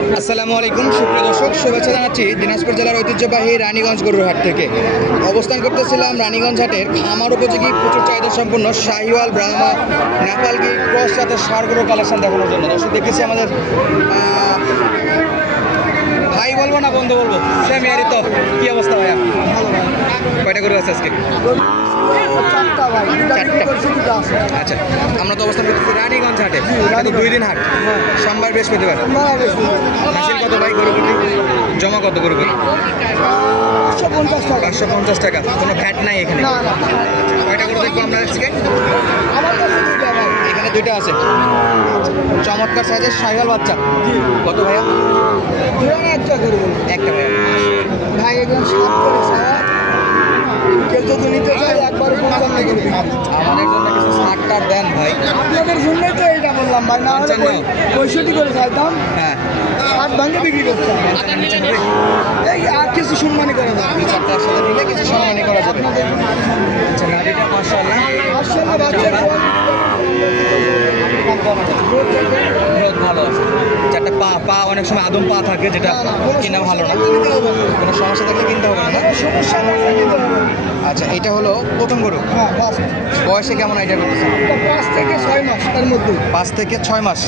আসসালামু আলাইকুম সুপ্রিয় দর্শক, শুভেচ্ছা জানাচ্ছি দিনাজপুর জেলার ঐতিহ্যবাহী রানীগঞ্জ গরুর হাট থেকে। অবস্থান করতেছিলাম রানীগঞ্জ হাটের খামার উপযোগী প্রচুর চাহিদা সম্পন্ন শাহিওয়াল, ব্রাহ্মা, নেপালগি ক্রস জাতের ষাঁড় গরুর কালেকশন দেখানোর জন্য। দর্শক দেখতেছি আমাদের ভাই বলবো না বন্ধু বলবো, সেম ইয়ারই তো। কি অবস্থা ভাইয়া? ভালো ভাই। কয়টা গরু আছে আজকে? চারটা ভাই, আচ্ছা, আমরা তো অবস্থান করতেছি রানীগঞ্জ হাটে। কিন্তু 2 দিন হাট, সোমবার বৃহস্পতিবার। হাসিল কত ভাই গরু প্রতি? জমা কত গরু প্রতি? 550 টাকা। কোনো ভ্যাট নাই এখানে? কয়টা গরু দেখবো আমরা আজকে? এখানে 2টা আছে। চমৎকার সাইজের শাহিওয়াল বাচ্চা। কত ভাইয়া? একটা গরু একটা ভাইয়া। ভাই একদম সাত করে ছাড়া কেউ যদি নিতে চায় একবার আমাদের আমাদের জন্য কিছু ষাটটার দেন ভাই। আপনাদের জন্যই তো এইটা বললাম ভাই, না হলে 65 করে চাইতাম, হ্যাঁ, 60 ভাঙে বিক্রি করতাম। এই আর কিছু সম্মানই করে না। 2-4টার সাথে নিলে কিছু সম্মানই করা যাবে। আচ্ছা, নাভিটা মাশাআল্লাহ আসলে বাচ্চার গ্রোথ ভালো আছে। 4টা পা অনেক সময় আদম পা থাকে, যেটা কিনা ভালো না। কোনো সমস্যা থাকলে কিনতে হবে না। সমস্যা নেই, নিতে হবে। আচ্ছা, এটা হলো প্রথম গরু। হ্যাঁ, বাস। বয়সে কেমন আইডিয়া করতেছে? 5 থেকে 6 মাস তার মধ্যে। 5 থেকে 6 মাস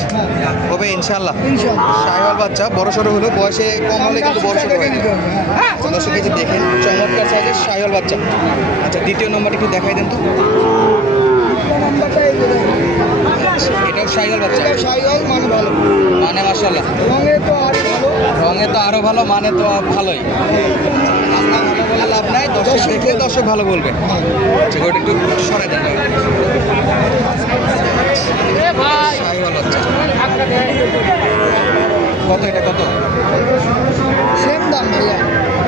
হবে ইনশাআল্লাহ। ইনশাআল্লাহ। শাহিওয়াল বাচ্চা বড় সড়ো হলো, বয়সে কম হলে কিন্তু বড় সড়ো হয়। নিতে হবে। হ্যাঁ। 1500 কেজি দেখেন, চমৎকার সাইজের শাহিওয়াল বাচ্চা। আচ্ছা, দ্বিতীয় নম্বরটা একটু দেখাই দেন তো। নাম্বারটা এই যে দেখুন। এটাও শাহিওয়াল বাচ্চা, এটা শাহিওয়াল, মানে ভালো। মানে মাশাআল্লাহ। রঙে তো আর ভালো। রঙে তো আরো ভালো, মানে তো ভালোই। আমরা ভালো বলে লাভ নাই, দর্শক দেখলে দর্শক ভালো বলবে। আচ্ছা, ওটা একটু সরাই দেন ভাই। শাহিওয়াল বাচ্চা কত? এটা কত? সেম দাম ভাইয়া,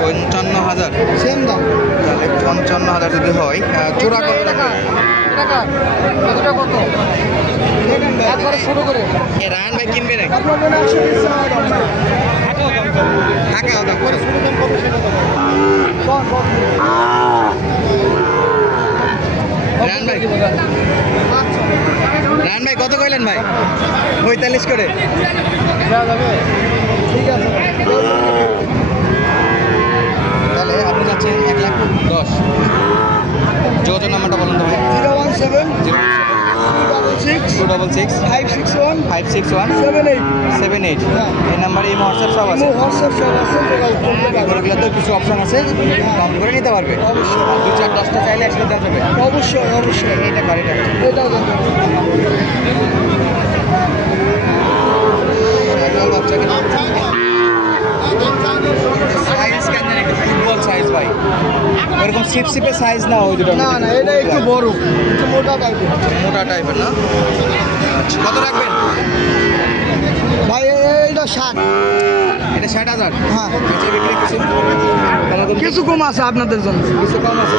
55,000। সেম দাম। তাহলে 55,000 যদি হয়, চূড়া কত টাকা? কতটা কত? একবারে ছোট করে। এ রায়ন ভাই কিনবে নাকি? আপনার জন্য 120 টাকা দাম ভাই। টাকা দাম করে। রায়ন ভাই, রায়ন ভাই কত কইলেন ভাই? 45 করে। ঠিক আছে। তাহলে আপনি যাচ্ছেন 1,10,000। যোগাযোগ নাম্বারটা বলুন তো ভাই। 017 6 266 561 561 78। 78। এই নাম্বারে এই হোয়াটসঅ্যাপ সব আছে। হোয়াটসঅ্যাপ সব আছে, যোগাযোগ করতে পারবেন। এগুলোতে কিছু অপশন আছে, কম করে নিতে পারবে। অবশ্যই। 2-4-10টা চাইলে একসাথে দেওয়া যাবে। অবশ্যই অবশ্যই। এইটা গাড়িটা এটাও দেন। শাহিওয়াল বাচ্চা কিন্তু সাইজ কেন জানি একটু ফুটবল সাইজ ভাই, এরকম সিপসিপে সাইজ না ওই দুটো। না না, এটা একটু বড়, একটু মোটা টাইপের। মোটা টাইপের না? আচ্ছা, কত রাখবেন ভাই এইটা 60। এটা? 60,000। হ্যাঁ, বেচে বিক্রি কিছু কিছু কম আছে আপনাদের জন্য। কিছু কম আছে।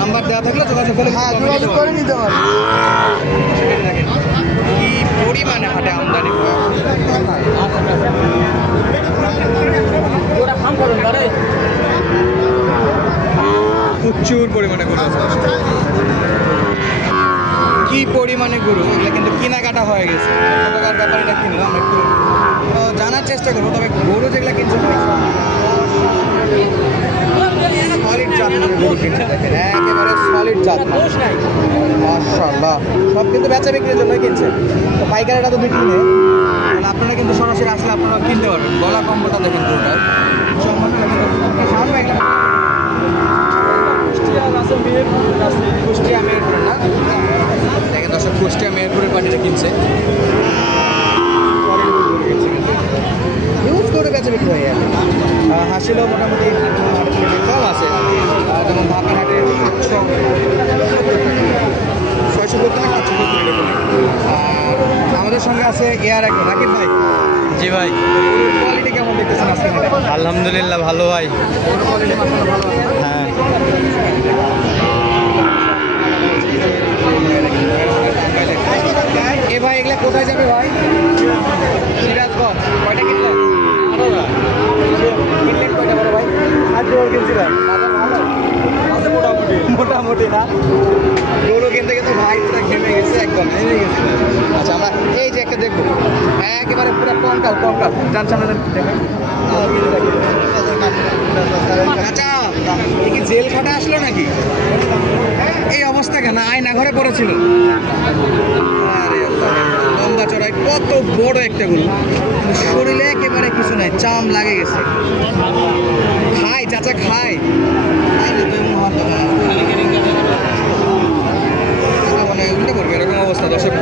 নাম্বার দেওয়া থাকলে যোগাযোগ করলে হ্যাঁ, কিছু কম যোগাযোগ দিতে করে পারবে। নিতে পারবেন। সেখানে দেখেন কি পরিমাণে হাটে আমদানি হয়। প্রচুর পরিমাণে গরু আছে। কি পরিমাণে গরু, এগুলো কিন্তু কেনাকাটা হয়ে গেছে। কত টাকার ব্যাপার এটা কিনলো, আমরা একটু জানার চেষ্টা করবো। তবে গরু যেগুলো কিনছে সলিড জাতের গরু কিনছে, দেখেন একেবারে সলিড জাত। মাশাআল্লাহ, সব কিন্তু বেচা বিক্রির জন্য কিনছে। তো পাইকারিটা তো বিক্রি নেই, তাহলে আপনারা কিন্তু সরাসরি আসলে আপনারা কিনতে পারবেন। গলা কম্বটা দেখেন গরুটার কুষ্টিয়া মেহেরপুর না, দেখেন দর্শক, কুষ্টিয়া মেহেরপুরের পার্টিটা কিনছে। ইউজ করে বেচা বিক্রি হয়ে যাবে। হাসিলেও মোটামুটি কম আছে, যেমন ধাপের হাটে 600 করতে না 500 করতে এরকম। আর আমাদের সঙ্গে আছে এয়ার একজন রাকিব ভাই। জি ভাই, কোয়ালিটি কেমন দেখতেছেন আজকে? আলহামদুলিল্লাহ ভালো ভাই। কোয়ালিটি মাসাল্লাহ ভালো আছে না? হ্যাঁ, এ ভাই, এগুলা কোথায় যাবে ভাই? সিরাজগঞ্জ। কয়টা কিনলেন? কিনলেন কয়টা বড় ভাই? 8 জোড়া কিনছিলাম। বাজার ভালো? আছে মোটামুটি। মোটামুটি না গরু কিনতে গেছে ভাই পুরো ঘেমে গেছে একদম ঘেমে গেছে। আচ্ছা আমরা এই যে একটা দেখবো একেবারে পুরো কঙ্কাল যার সামনে দেখেন আচ্ছা এ কি জেল খাটা আসলো নাকি এই অবস্থা কেন আয়না ঘরে পড়েছিল আরে আল্লাহ, লম্বা চড়াই কত বড় একটা গরু কিন্তু শরীরে একেবারে কিছু নাই চাম লাগে গেছে খাই চাচা খাই মানে উল্টে পড়বে এরকম অবস্থা দর্শক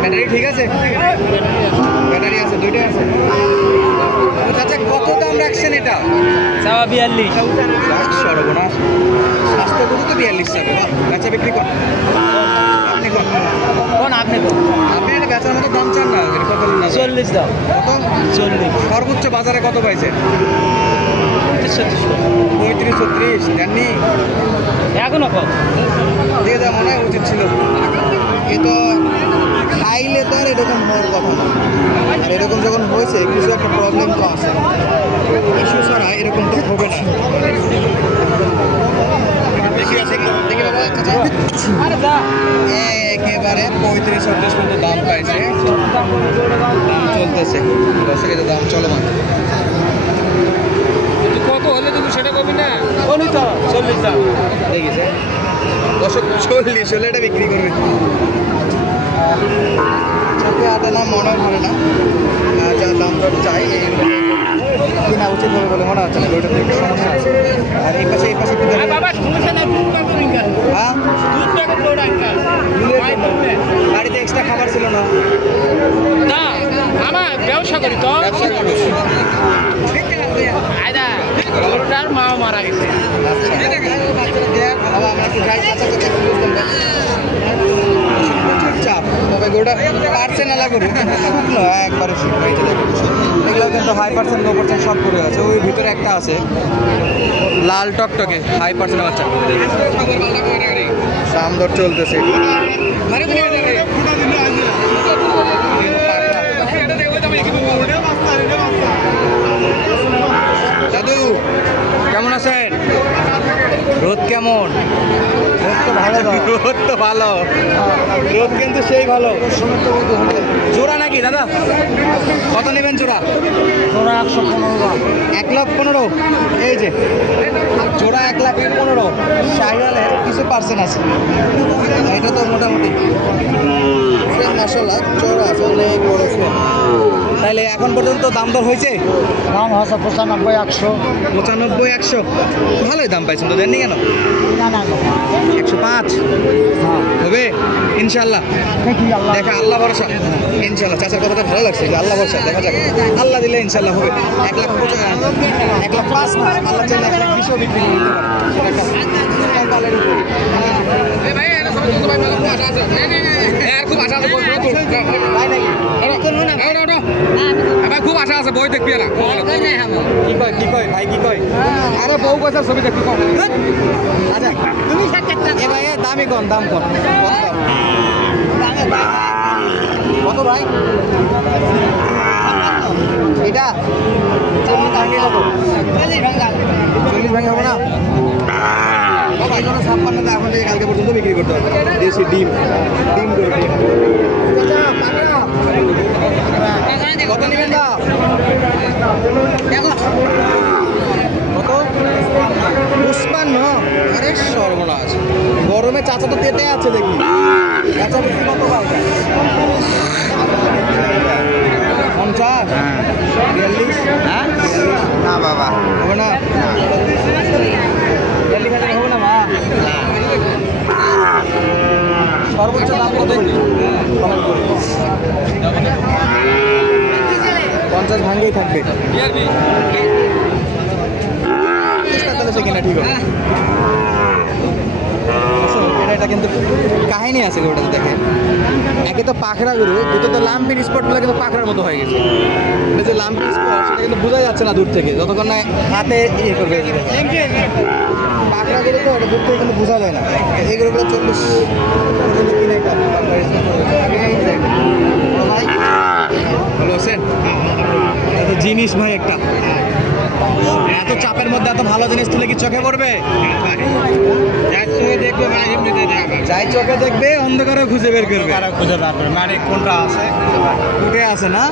ব্যাটারি ঠিক আছে ব্যাটারি আছে দুইটাই আছে তো চাচা কত দাম রাখছেন এটা চাওয়া 42 সর্বনাশ স্বাস্থ্য গরু তো 42 টাকা বাহ বেচা বিক্রি কর আপনি কর কোন আপনি কোন আপনি এটা বেচার মতো দাম চান না এটা কত না 40 দাও কত 40 সর্বোচ্চ বাজারে কত পাইছে 36 35-36 দেননি এখনো কম দিয়ে দেওয়া মনে হয় উচিত ছিল এ তো খাইলে তো আর এরকম হওয়ার কথা না আর এরকম যখন হয়েছে কিছু একটা প্রবলেম তো আছে ইস্যু ছাড়া এরকম তো হবে না দেখি বাবা একেবারে 35-36 পর্যন্ত দাম পাইছে দাম চলতেছে দর্শকের দাম চলমান কত হলে তুমি সেটা কবি না 40 দাও দেখেছে দর্শক 40 হলে এটা বিক্রি করবে সাথে আদা না মনে ধরে না যা দাম দর চাই কিনা উচিত হবে বলে মনে হচ্ছে না ওইটা একটু সমস্যা আছে আর এই পাশে একটু দেখেন। হ্যাঁ বাড়িতে এক্সট্রা খাবার ছিল না না আমার ব্যবসা করি তো ব্যবসা করো আয়দা গরুটার মা মারা গেছে চুপচাপ তবে গরুটা পার্সেন্ট গরু একবারে এগুলো কিন্তু 5% 9% সব করে আছে ওই ভিতরে একটা আছে লাল টকটকে 5% বাচ্চা দাম দর চলতেছে দাদু কেমন আছেন রোদ কেমন রোদ তো ভালো রোদ কিন্তু সেই ভালো জোড়া নাকি দাদা কত নেবেন জোড়া 1,15,000 এই যে জোড়া 1,15,000 শাহিওয়ালের কিছু পার্সেন্ট আছে এটা তো মোটামুটি মশলা চড়া আছে অনেক বড় তাহলে এখন পর্যন্ত দাম দর হয়েছে দাম হচ্ছে 95-100 95-100 ভালোই দাম পাইছেন তো দেননি কেন 105 হবে ইনশাল্লাহ দেখা আল্লাহ ভরসা ইনশাল্লাহ চাচার কথাটা ভালো লাগছে যে আল্লাহ ভরসা দেখা যাক আল্লাহ দিলে ইনশাল্লাহ হবে 1,05 না আল্লাহ চাইলে 1,20 বিক্রি করতে পারে খুব আশা আছে বই দেখবি না কি কয় ভাই কি কয় আরে বউ কয়সার ছবি দেখবি কম আচ্ছা তুমি এ ভাই দামই কম দাম কম কত ভাই এটা 40 ভাঙে কত 40 ভাঙে হবে না এই জন্য 56 এখন থেকে কালকে পর্যন্ত বিক্রি করতে হবে দেশি ডিম করে ডিম কত নেবেন না কত 55 আরে সর্বনাশ গরমে চাচা তো তেতে আছে দেখি চাচা বিক্রি কত পাই 50 42 হ্যাঁ না বাবা হবে না 42 হবে না মা সর্বোচ্চ দাম কত 50 ভাঙেই থাকবে তাহলে সে কিনা ঠিক হবে এটা কিন্তু কাহিনী আছে ওটাতে দেখে একে তো পাখরা গরু দুটো তো লাম্পির স্পটগুলো কিন্তু পাখরার মতো হয়ে গেছে এটা যে লাম্পির স্পট সেটা কিন্তু বোঝা যাচ্ছে না দূর থেকে যতক্ষণ না হাতে ইয়ে করবে পাখরা গরু তো এটা দূর থেকে কিন্তু বোঝা যায় না এই গরুগুলো 40 পর্যন্ত কিনে ভাই ভালো আছেন জিনিস ভাই একটা এত চাপের মধ্যে এত ভালো জিনিস তুলে কি চোখে পড়বে? দেখবে না এমনিতে দেবে যাই চোখে দেখবে অন্ধকারে খুঁজে বের করবে। তারা খুঁজে বার করে মানে কোনটা আছে উঠে আছে না?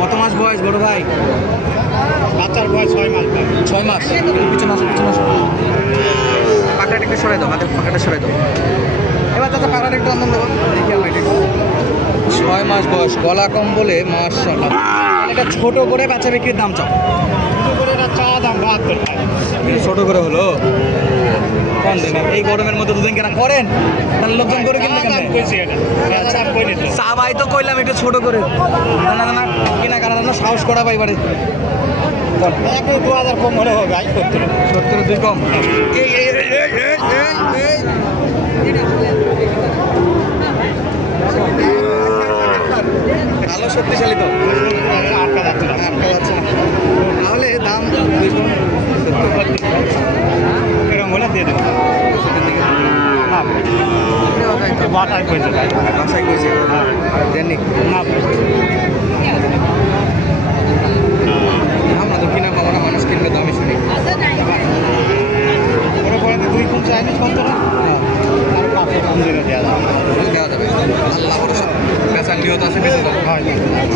কত মাস বয়স বড় ভাই? বাচ্চার বয়স 6 মাস 6 মাস। পিছনে আসো, পিছনে আসো। পাখাটা একটু সরাই দাও, হাতের পাখাটা সরাই দাও। এবার চাচা পাখাটা একটু আনন্দ দেবো, দেখি আমরা একটু। 6 মাস বয়স, গলা কম্বলে মাশাআল্লাহ। এটা ছোট করে বাচ্চা বিক্রির দাম চাও। করে এটা চা দাম 72 টাকা ছোট করে হলো কম দিন। এই গরমের মধ্যে দুদিন কেনা করেন তাহলে লোকজন করে কিনতে দাম কইছি এটা দাম কই নিত চা ভাই তো কইলাম একটু ছোট করে না না না কিনা কারণ সাহস করা পাই বাড়ি একটু 2000 কম হলে হবে আই করতে 72 কম। ভালো শক্তিশালী তো আটকা যাচ্ছে না আটকা যাচ্ছে না তাহলে দাম এরকম হলে দিয়ে দেবো বাটাই কইছে ভাই বাসায় কইছে জানি না আমরা তো কিনা পাবো না, মানুষ কিনবে তো আমি শুনি। ওরা পরে 2 কোন চাইনিজ কতটা আর 500 কম দিলে দেওয়া যাবে দেওয়া যাবে আল্লাহ ভরসা বেচার নিয়ত আছে বেঁচে যাবো।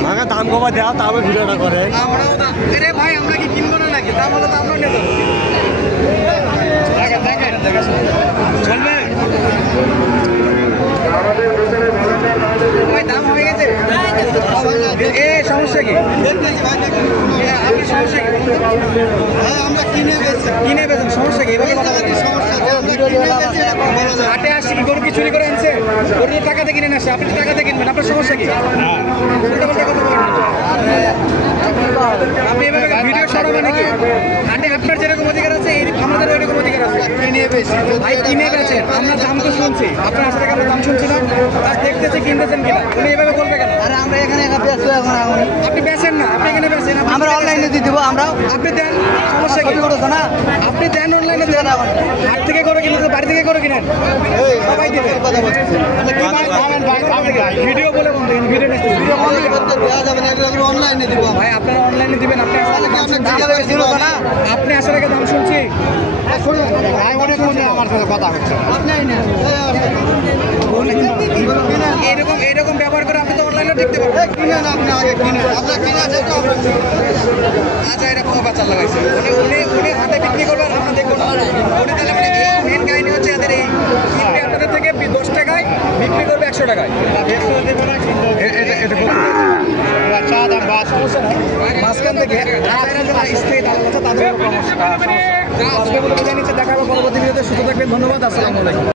ভাঙা দাম কমা দেওয়া তাহলে ভিডিওটা করে আমরাও আরে ভাই আমরা কি কিনবো না নাকি? দাম হলে তো আমরা নেবো। দেখেন দেখেন চলবে ভাই, দাম হয়ে গেছে। এ সমস্যা কি? আপনি সমস্যা কি? আমরা কিনে বেচছি কিনে বেছেন সমস্যা কি? এভাবে কথা বলেন। হাটে আসছি কি গরু কি চুরি করে আনছে? গরু তো টাকাতে কিনে নিয়ে আসছে, আপনি তো টাকাতে কিনবেন, আপনার সমস্যা কি? উল্টাপাল্টা কথা বলেন না। আপনি এভাবে ভিডিও সরাবেন নাকি? হাটে আপনার যেরকম অধিকার আছে আমাদের ওইরকম অধিকার আছে। কিনে বেচছি ভাই কিনে বেচেন, আমরা দাম তো শুনছি, আপনার আসলে আমরা দাম শুনছি না, তার দেখতেছে কিনতেছেন কিনা, উনি এভাবে বলবে কেন? আরে আমরা এখানে বেচবো এখন আপনি বেচেন না, আপনি এখানে বেচেন, আমরা অনলাইনে দিয়ে দেবো আমরাও আপনি দেন, সমস্যা কি? কপি করেছো না আপনি দেন অনলাইনে দেন, হাট থেকে করে কিনেন, বাড়ি থেকে করে কিনেন, সবাই দিবে। কথা বলছি ভিডিও বলে বন্ধ, ভিডিও দেওয়া যাবে না এগুলো অনলাইনে দিব ভাই আপনারা অনলাইনে দিবেন, আপনি আসলে দাম শুনছি। আপনি আসলে দাম শুনছি। ভাই অনেক আমার সাথে কথা হচ্ছে এরকম ব্যবহার করে আপনি তো অনলাইনে দেখতে পারবেন। কিনে না আপনি আগে কিনে আমরা কিনে আছে তো আচ্ছা এটা কোনো বাচ্চা লাগাইছে, উনি হাতে বিক্রি করবেন, আমরা দেখবো না। উনি তাহলে মানে এই মেন কাহিনী হচ্ছে এদের এই কিনবে আপনাদের থেকে 10 টাকায় বিক্রি করবে 100 টাকায়। এটা চা দাম 72 মাঝখান থেকে আপনারা যারা স্থায়ী দালাল আছে তাদের পরামর্শ আসবে বলে বুঝে নিচ্ছে। দেখা হবে পরবর্তী ভিডিওতে, সুস্থ থাকবেন, ধন্যবাদ, আসসালামু আলাইকুম।